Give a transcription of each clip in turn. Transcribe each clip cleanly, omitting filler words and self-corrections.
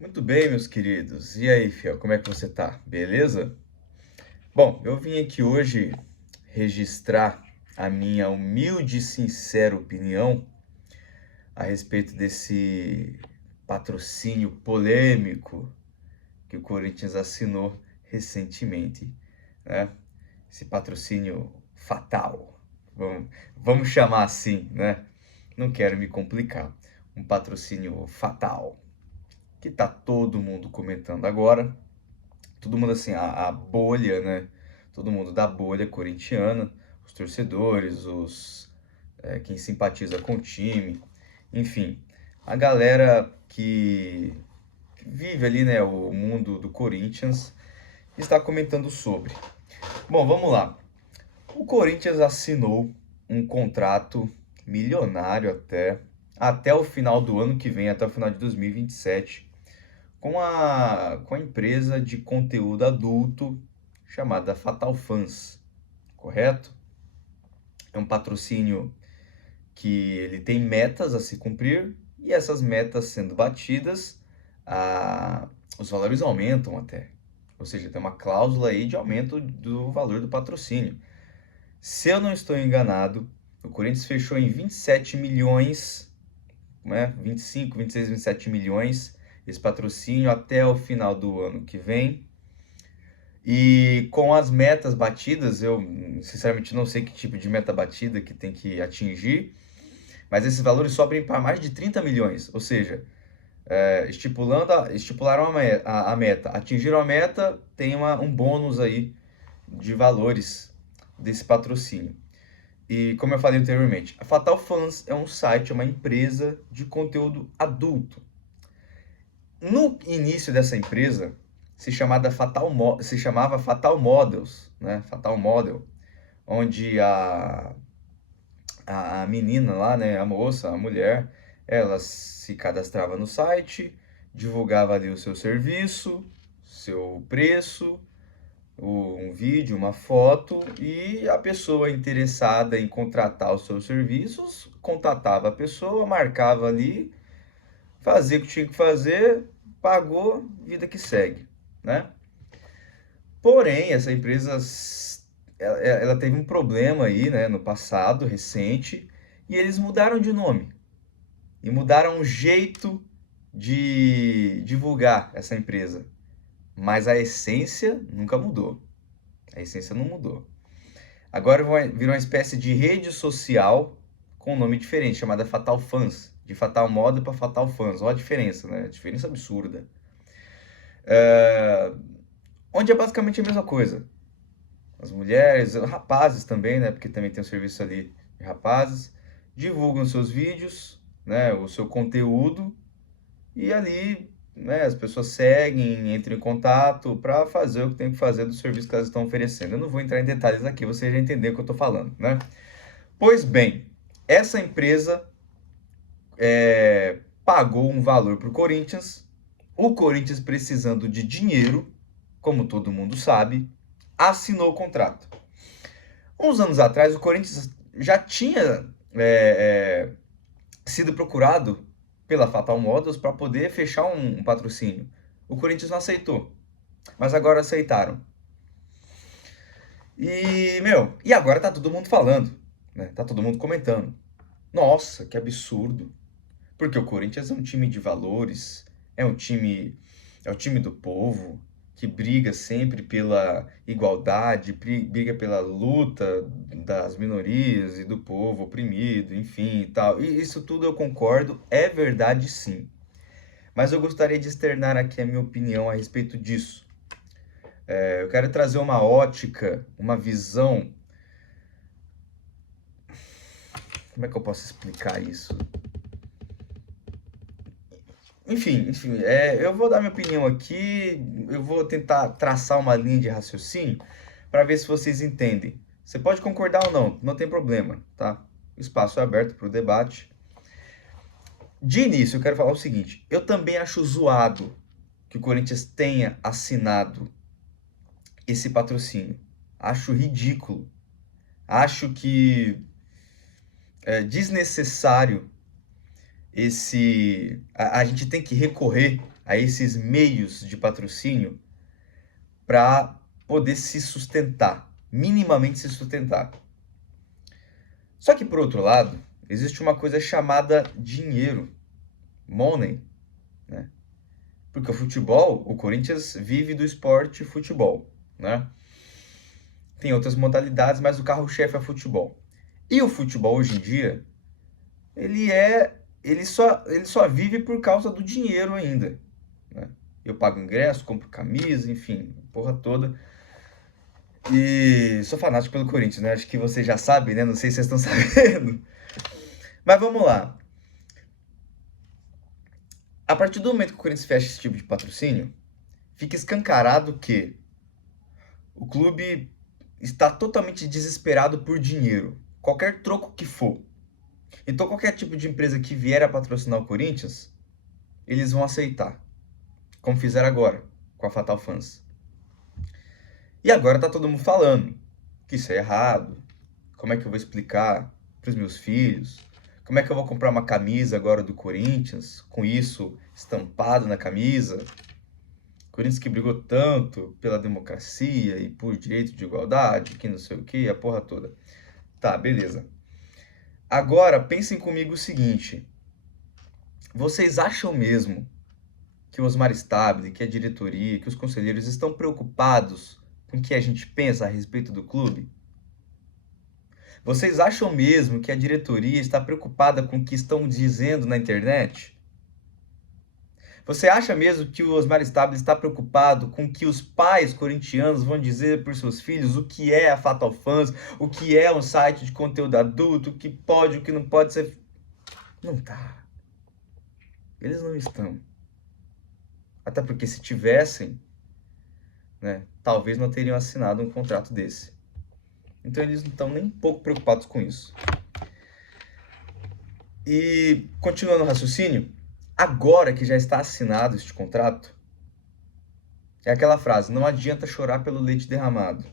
Muito bem, meus queridos. E aí, fiel, como é que você tá? Beleza? Bom, eu vim aqui hoje registrar a minha humilde e sincera opinião a respeito desse patrocínio polêmico que o Corinthians assinou recentemente, né? Esse patrocínio fatal. Vamos chamar assim, né? Não quero me complicar. Um patrocínio fatal que tá todo mundo comentando agora. Todo mundo assim, a bolha, né? Todo mundo da bolha corintiana, os torcedores, quem simpatiza com o time, enfim, a galera que vive ali, né, o mundo do Corinthians, está comentando sobre. Bom, vamos lá. O Corinthians assinou um contrato milionário até o final do ano que vem, até o final de 2027, com a empresa de conteúdo adulto chamada Fatal Fans, correto? É um patrocínio que ele tem metas a se cumprir e essas metas sendo batidas, a, os valores aumentam até. Ou seja, tem uma cláusula aí de aumento do valor do patrocínio. Se eu não estou enganado, o Corinthians fechou em 27 milhões, né? 25, 26, 27 milhões esse patrocínio até o final do ano que vem. E com as metas batidas, eu sinceramente não sei que tipo de meta batida que tem que atingir, mas esses valores sobem para mais de 30 milhões. Ou seja, estipularam a meta, atingiram a meta, tem um bônus aí de valores desse patrocínio. E como eu falei anteriormente, a Fatal Fans é um site, é uma empresa de conteúdo adulto. No início dessa empresa, se chamava Fatal Models, né? Fatal Model, onde a menina lá, né? A moça, a mulher, ela se cadastrava no site, divulgava ali o seu serviço, seu preço, um vídeo, uma foto, e a pessoa interessada em contratar os seus serviços contatava a pessoa, marcava ali, fazia o que tinha que fazer, pagou, vida que segue, né? Porém, essa empresa ela teve um problema aí, né, no passado recente, e eles mudaram de nome e mudaram o jeito de divulgar essa empresa, mas a essência nunca mudou. A essência não mudou. Agora virou uma espécie de rede social com um nome diferente, chamada Fatal Fans, de Fatal Moda para Fatal Fans. Olha a diferença, né? A diferença absurda. Onde é basicamente a mesma coisa. As mulheres, rapazes também, né? Porque também tem um serviço ali de rapazes, divulgam seus vídeos, né? O seu conteúdo e ali, né? As pessoas seguem, entram em contato para fazer o que tem que fazer do serviço que elas estão oferecendo. Eu não vou entrar em detalhes aqui, você já entendeu o que eu estou falando, né? Pois bem, essa empresa pagou um valor para o Corinthians. O Corinthians, precisando de dinheiro, como todo mundo sabe, assinou o contrato. Uns anos atrás, o Corinthians já tinha sido procurado pela Fatal Models para poder fechar um patrocínio. O Corinthians não aceitou, mas agora aceitaram. E agora tá todo mundo falando, né? Tá todo mundo comentando. Nossa, que absurdo. Porque o Corinthians é um time de valores, é um time do povo, que briga sempre pela igualdade, briga pela luta das minorias e do povo oprimido, enfim, e tal. E isso tudo eu concordo, é verdade sim. Mas eu gostaria de externar aqui a minha opinião a respeito disso. Eu quero trazer uma ótica, uma visão. Como é que eu posso explicar isso? Enfim, eu vou dar minha opinião aqui, eu vou tentar traçar uma linha de raciocínio para ver se vocês entendem. Você pode concordar ou não, não tem problema, tá? O espaço é aberto para o debate. De início, eu quero falar o seguinte: eu também acho zoado que o Corinthians tenha assinado esse patrocínio. Acho ridículo. Acho que é desnecessário a gente tem que recorrer a esses meios de patrocínio para poder se sustentar, minimamente se sustentar. Só que, por outro lado, existe uma coisa chamada dinheiro, money, né? Porque o futebol, o Corinthians vive do esporte futebol, né? Tem outras modalidades, mas o carro-chefe é futebol. E o futebol hoje em dia, ele só vive por causa do dinheiro ainda, né? Eu pago ingresso, compro camisa, enfim, porra toda. E sou fanático pelo Corinthians, né? Acho que vocês já sabem, né? Não sei se vocês estão sabendo. Mas vamos lá. A partir do momento que o Corinthians fecha esse tipo de patrocínio, fica escancarado que o clube está totalmente desesperado por dinheiro, qualquer troco que for. Então, qualquer tipo de empresa que vier a patrocinar o Corinthians, eles vão aceitar, como fizeram agora com a Fatal Fans. E agora tá todo mundo falando que isso é errado. Como é que eu vou explicar para os meus filhos? Como é que eu vou comprar uma camisa agora do Corinthians, com isso estampado na camisa? Corinthians que brigou tanto pela democracia e por direito de igualdade, que não sei o que, a porra toda. Tá, beleza. Agora, pensem comigo o seguinte. Vocês acham mesmo que o Osmar Stabile, que a diretoria, que os conselheiros estão preocupados com o que a gente pensa a respeito do clube? Vocês acham mesmo que a diretoria está preocupada com o que estão dizendo na internet? Você acha mesmo que o Osmar Stabile está preocupado com o que os pais corintianos vão dizer para os seus filhos, o que é a Fatal Fans, o que é um site de conteúdo adulto, o que pode, o que não pode ser... Não tá. Eles não estão. Até porque se tivessem, né, talvez não teriam assinado um contrato desse. Então eles não estão nem um pouco preocupados com isso. E continuando o raciocínio, agora que já está assinado este contrato, é aquela frase, não adianta chorar pelo leite derramado.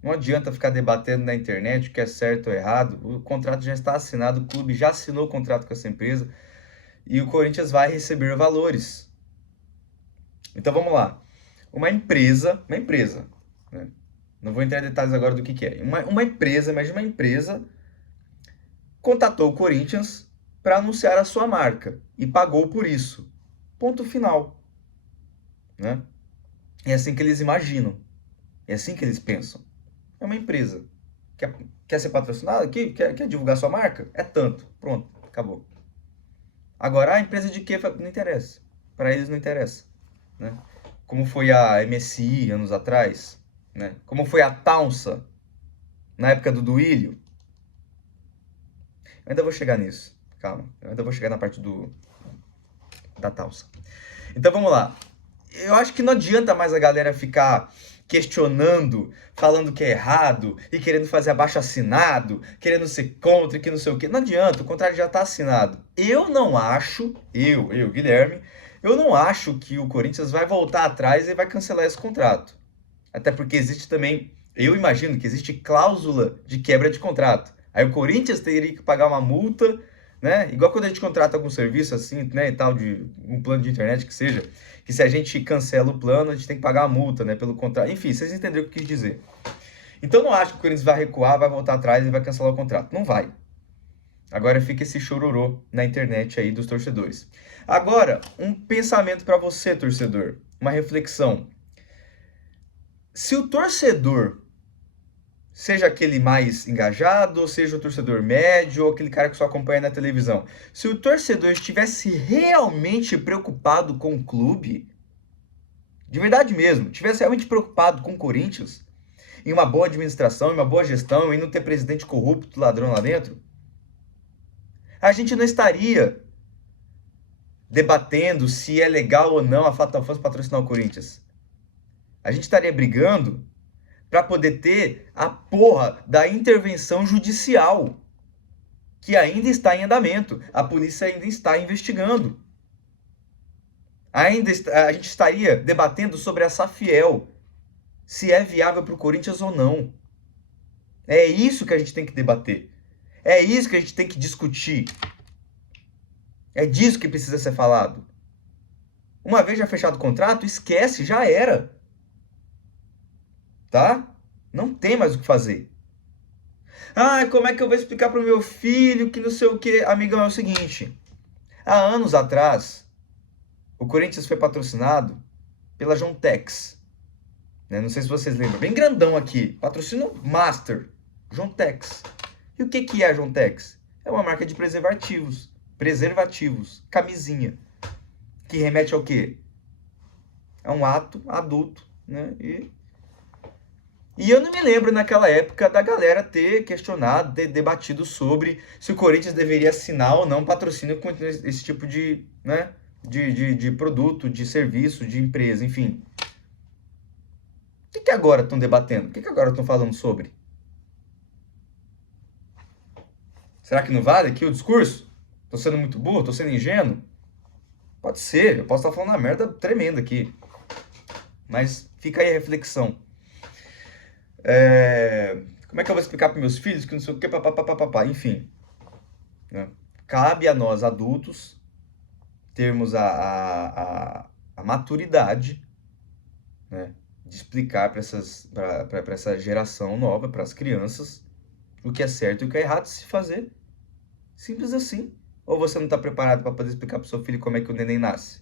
Não adianta ficar debatendo na internet o que é certo ou errado, o contrato já está assinado, o clube já assinou o contrato com essa empresa e o Corinthians vai receber valores. Então vamos lá, uma empresa, né? Não vou entrar em detalhes agora do que é, uma empresa, imagina uma empresa, contatou o Corinthians para anunciar a sua marca e pagou por isso. Ponto final. Né? É assim que eles imaginam. É assim que eles pensam. É uma empresa. Quer ser patrocinada? Quer divulgar sua marca? É tanto. Pronto. Acabou. Agora, a empresa de quê? Não interessa. Para eles não interessa. Né? Como foi a MSI anos atrás. Né? Como foi a Taunsa na época do Duílio. Eu ainda vou chegar nisso. Calma. Eu ainda vou chegar na parte da Taunsa. Então vamos lá. Eu acho que não adianta mais a galera ficar questionando, falando que é errado e querendo fazer abaixo-assinado, querendo ser contra, que não sei o quê. Não adianta, o contrato já está assinado. Eu não acho, Guilherme, eu não acho que o Corinthians vai voltar atrás e vai cancelar esse contrato. Até porque existe também, eu imagino que existe cláusula de quebra de contrato. Aí o Corinthians teria que pagar uma multa, né? Igual quando a gente contrata algum serviço assim, né, e tal, de um plano de internet que seja, que se a gente cancela o plano, a gente tem que pagar a multa, né, pelo contrato. Enfim, vocês entenderam o que eu quis dizer. Então não acho que o Corinthians vai recuar, vai voltar atrás e vai cancelar o contrato. Não vai. Agora fica esse chororô na internet aí dos torcedores. Agora, um pensamento para você, torcedor. Uma reflexão. Se o torcedor, seja aquele mais engajado, ou seja o torcedor médio, ou aquele cara que só acompanha na televisão, se o torcedor estivesse realmente preocupado com o clube, de verdade mesmo, estivesse realmente preocupado com o Corinthians, em uma boa administração, em uma boa gestão, em não ter presidente corrupto, ladrão lá dentro, a gente não estaria debatendo se é legal ou não a Fatal Fans patrocinar o Corinthians. A gente estaria brigando para poder ter a porra da intervenção judicial, que ainda está em andamento. A polícia ainda está investigando. A gente estaria debatendo sobre a Safiel, se é viável para o Corinthians ou não. É isso que a gente tem que debater. É isso que a gente tem que discutir. É disso que precisa ser falado. Uma vez já fechado o contrato, esquece, já era. Tá? Não tem mais o que fazer. Ah, como é que eu vou explicar pro meu filho que não sei o que? Amigão, é o seguinte. Há anos atrás, o Corinthians foi patrocinado pela Jontex. Né? Não sei se vocês lembram. Bem grandão aqui. Patrocínio Master. Jontex. E o que é a Jontex? É uma marca de preservativos. Preservativos. Camisinha. Que remete ao quê? É um ato adulto, né? E eu não me lembro naquela época da galera ter questionado, ter debatido sobre se o Corinthians deveria assinar ou não patrocínio com esse tipo de, né, de produto, de serviço, de empresa, enfim. O que agora estão debatendo? O que agora estão falando sobre? Será que não vale aqui o discurso? Tô sendo muito burro? Tô sendo ingênuo? Pode ser, eu posso estar falando uma merda tremenda aqui. Mas fica aí a reflexão. Como é que eu vou explicar para meus filhos que não sei o que, papapá, enfim. Né? Cabe a nós adultos termos a maturidade, né, de explicar para essa geração nova, para as crianças, o que é certo e o que é errado de se fazer. Simples assim. Ou você não está preparado para poder explicar para o seu filho como é que o neném nasce?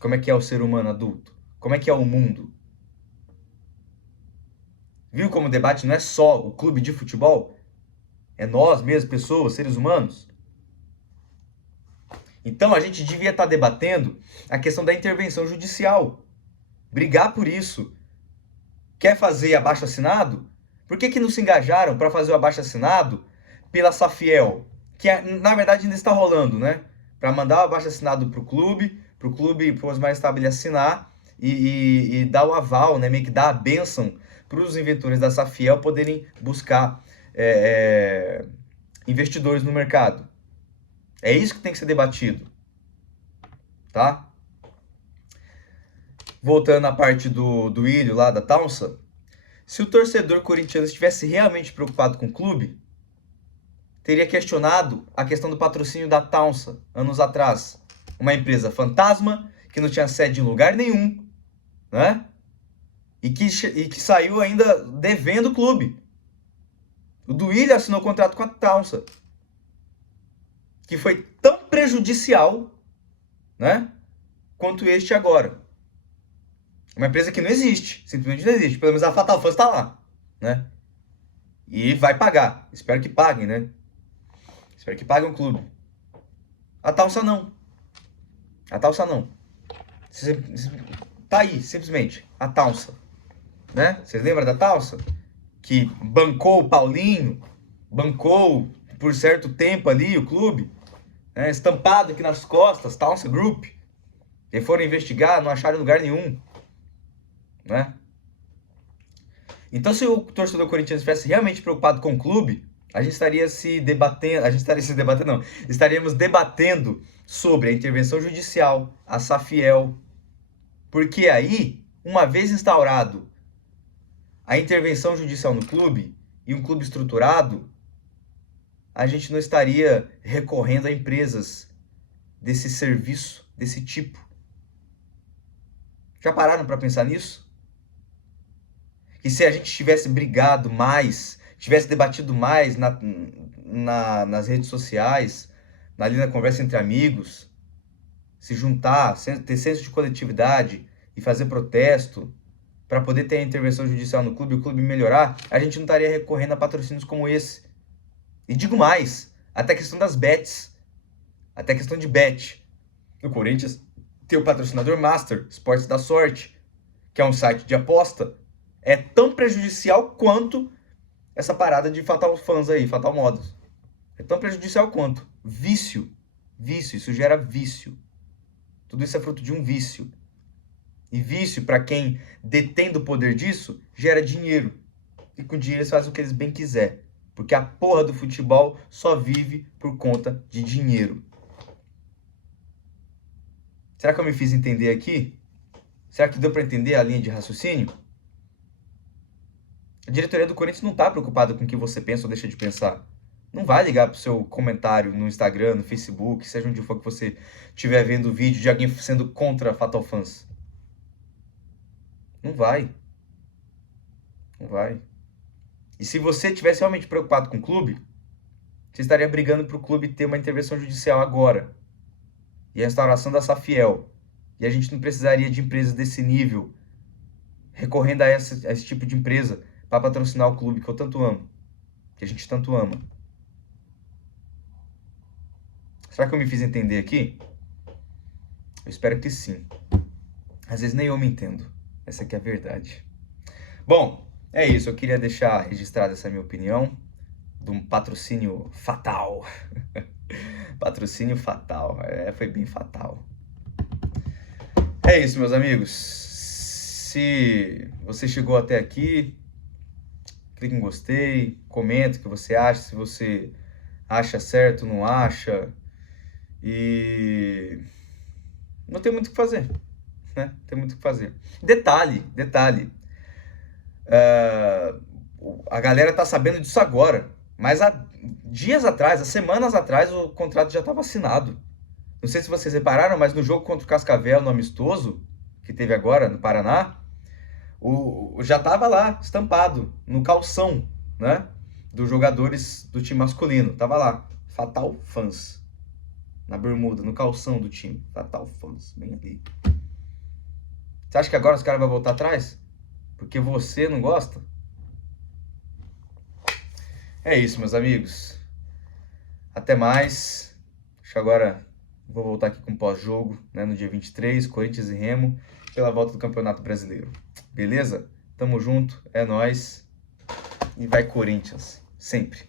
Como é que é o ser humano adulto? Como é que é o mundo? Viu como o debate não é só o clube de futebol? É nós mesmos, pessoas, seres humanos. Então a gente devia estar debatendo a questão da intervenção judicial. Brigar por isso. Quer fazer abaixo-assinado? Por que não se engajaram para fazer o abaixo-assinado pela Safiel? Que na verdade ainda está rolando, né? Para mandar o abaixo-assinado para o clube, para o Osmar Stabile assinar e dar o aval, né? Meio que dar a bênção para os inventores da Safiel poderem buscar investidores no mercado. É isso que tem que ser debatido, tá? Voltando à parte do Ilho lá, da Taunsa, se o torcedor corintiano estivesse realmente preocupado com o clube, teria questionado a questão do patrocínio da Taunsa, anos atrás. Uma empresa fantasma, que não tinha sede em lugar nenhum, né? E que saiu ainda devendo o clube. O Duílio assinou contrato com a Taunsa, que foi tão prejudicial, né, quanto este agora. Uma empresa que não existe, simplesmente não existe. Pelo menos a Fatal Fans está lá, né? E vai pagar. Espero que paguem, né? Espero que paguem o clube. A Taunsa não. A Taunsa não. Tá aí, simplesmente. A Taunsa. Né? Vocês lembram da Taunsa? Que bancou o Paulinho, bancou por certo tempo ali o clube, né? Estampado aqui nas costas, Taunsa Group. E foram investigar, não acharam lugar nenhum. Né? Então, se o torcedor corintiano estivesse realmente preocupado com o clube, estaríamos debatendo sobre a intervenção judicial, a Safiel, porque aí, uma vez instaurado a intervenção judicial no clube e um clube estruturado, a gente não estaria recorrendo a empresas desse serviço, desse tipo. Já pararam para pensar nisso? E se a gente tivesse brigado mais, tivesse debatido mais nas redes sociais, ali na conversa entre amigos, se juntar, ter senso de coletividade e fazer protesto para poder ter a intervenção judicial no clube e o clube melhorar, a gente não estaria recorrendo a patrocínios como esse. E digo mais, até a questão das bets, até a questão de bet. O Corinthians tem o patrocinador Master, Esportes da Sorte, que é um site de aposta, é tão prejudicial quanto essa parada de Fatal Fans aí, Fatal Modus. É tão prejudicial quanto. Vício. Vício, isso gera vício. Tudo isso é fruto de um vício. E vício, para quem detém do poder disso, gera dinheiro. E com dinheiro eles fazem o que eles bem quiser. Porque a porra do futebol só vive por conta de dinheiro. Será que eu me fiz entender aqui? Será que deu para entender a linha de raciocínio? A diretoria do Corinthians não está preocupada com o que você pensa ou deixa de pensar. Não vai ligar pro seu comentário no Instagram, no Facebook, seja onde for que você estiver vendo vídeo de alguém sendo contra Fatal Fans. Não vai. Não vai. E se você estivesse realmente preocupado com o clube, você estaria brigando para o clube ter uma intervenção judicial agora. E a restauração da Safiel. E a gente não precisaria de empresas desse nível recorrendo a esse tipo de empresa para patrocinar o clube que eu tanto amo. Que a gente tanto ama. Será que eu me fiz entender aqui? Eu espero que sim. Às vezes nem eu me entendo. Essa aqui é a verdade. Bom, é isso. Eu queria deixar registrada essa minha opinião de um patrocínio fatal. Patrocínio fatal. Foi bem fatal. É isso, meus amigos. Se você chegou até aqui, clique em gostei, comenta o que você acha, se você acha certo, não acha. E não tem muito o que fazer, né? Tem muito o que fazer. Detalhe. A galera tá sabendo disso agora, mas há dias atrás, há semanas atrás, o contrato já estava assinado. Não sei se vocês repararam, mas no jogo contra o Cascavel, no amistoso, que teve agora no Paraná, já estava lá, estampado, no calção, né? Dos jogadores do time masculino. Tava lá, Fatal Fans. Na bermuda, no calção do time. Fatal Fans, bem ali. Você acha que agora os caras vão voltar atrás? Porque você não gosta? É isso, meus amigos. Até mais. Acho que agora vou voltar aqui com pós-jogo, né, no dia 23, Corinthians e Remo, pela volta do Campeonato Brasileiro. Beleza? Tamo junto, é nóis. E vai Corinthians, sempre.